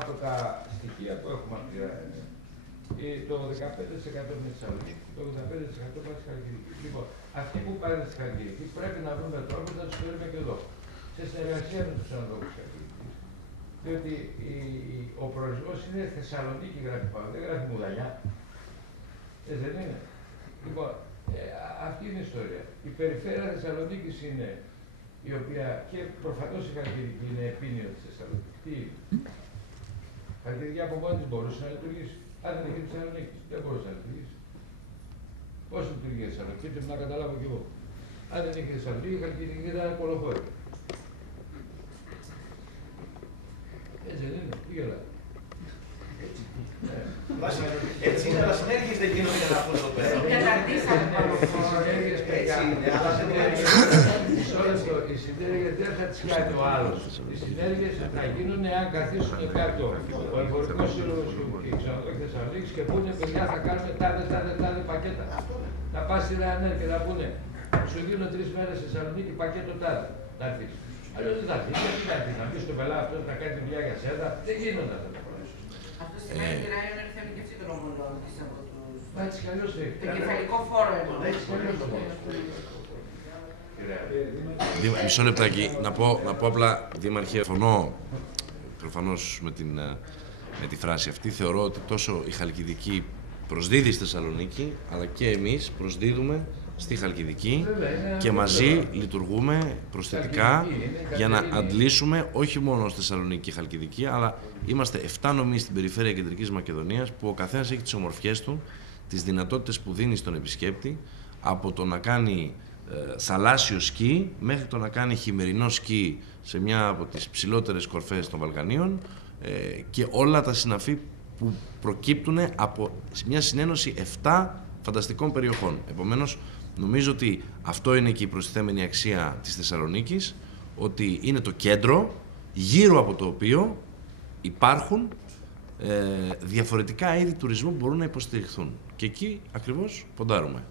από τα στοιχεία που έχουμε από τη ΡΑΕ, το 15% είναι στη Θεσσαλονίκη, το 85% πάει στη Χαλκιδική. Λοιπόν, αυτοί που πάνε στη Χαλκιδική πρέπει να βρούμε τρόπο να του φέρουμε και εδώ. Σε συνεργασία με του αναλόγου Χαλκιδική. Διότι ο προορισμό είναι Θεσσαλονίκη, γράφει πάνω, δεν γράφει Μουδανιά. Δεν είναι. Λοιπόν, αυτή είναι η ιστορία. Η περιφέρεια Θεσσαλονίκη είναι η οποία και προφανώς η Χαλκιδική είναι επίνειο της Θεσσαλονίκης. Τι είναι. Η Χαλκιδική από μόνη της μπορούσε να λειτουργήσει. Αν δεν είχε τη Θεσσαλονίκη, δεν μπορούσε να λειτουργήσει. Πώς λειτουργεί η Θεσσαλονίκη, πρέπει να καταλάβω κι εγώ. Αν δεν είχε τη Θεσσαλονίκη, η Χαλκιδική ήταν ένα κολοχώρι. Έτσι δεν είναι, τι γελάτε. Έτσι είναι, αλλά συνέργειες δεν γίνονται για να πούν εδώ πέρα. Οι συνέργειες δεν θα τις κάνει ο άλλος. Οι συνέργειες θα γίνουν αν καθίσουν κάτω ο Εμπορικός Σύλλογος και η Ξενοδοχεία Θεσσαλονίκης και πούνε παιδιά θα κάνουμε τάδε πακέτα. Να πας στη ΡΑΕ και να πούνε σου δίνω 3 μέρες στη Θεσσαλονίκη πακέτο τάδε. Να έρθεις. Αλλιώς δεν θα έρθεις. Γιατί να έρθεις, να μπεις στο πελά αυτό να κάνει δουλειά για σένα. Δεν γίνονται αυτά τα πράγματα. Αυτό σημαίνει ότι η ΡΑΕ να έρθει και αυτή τον ομολόγο της από τους... Μα έτσι κι αλλιώς έχει. Το κεφαλικό φόρο εννοώ. Έτσι κι αλλιώς το Μισό λεπτάκι, να πω απλά, Δήμαρχε, συμφωνώ προφανώς με τη φράση αυτή. Θεωρώ ότι τόσο η Χαλκιδική προσδίδει στη Θεσσαλονίκη, αλλά και εμείς προσδίδουμε στη Χαλκιδική και μαζί λειτουργούμε προσθετικά για να αντλήσουμε όχι μόνο στη Θεσσαλονίκη και Χαλκιδική, αλλά είμαστε 7 νομοί στην περιφέρεια Κεντρικής Μακεδονίας που ο καθένας έχει τις ομορφιές του, τις δυνατότητες που δίνει στον επισκέπτη, από το να κάνει θαλάσσιο σκι μέχρι το να κάνει χειμερινό σκι σε μια από τις ψηλότερες κορφές των Βαλκανίων και όλα τα συναφή που προκύπτουν από μια συνένωση 7 φανταστικών περιοχών. Επομένως, νομίζω ότι αυτό είναι και η προστιθέμενη αξία της Θεσσαλονίκης, ότι είναι το κέντρο γύρω από το οποίο υπάρχουν διαφορετικά είδη τουρισμού που μπορούν να υποστηριχθούν. Και εκεί ακριβώς ποντάρουμε.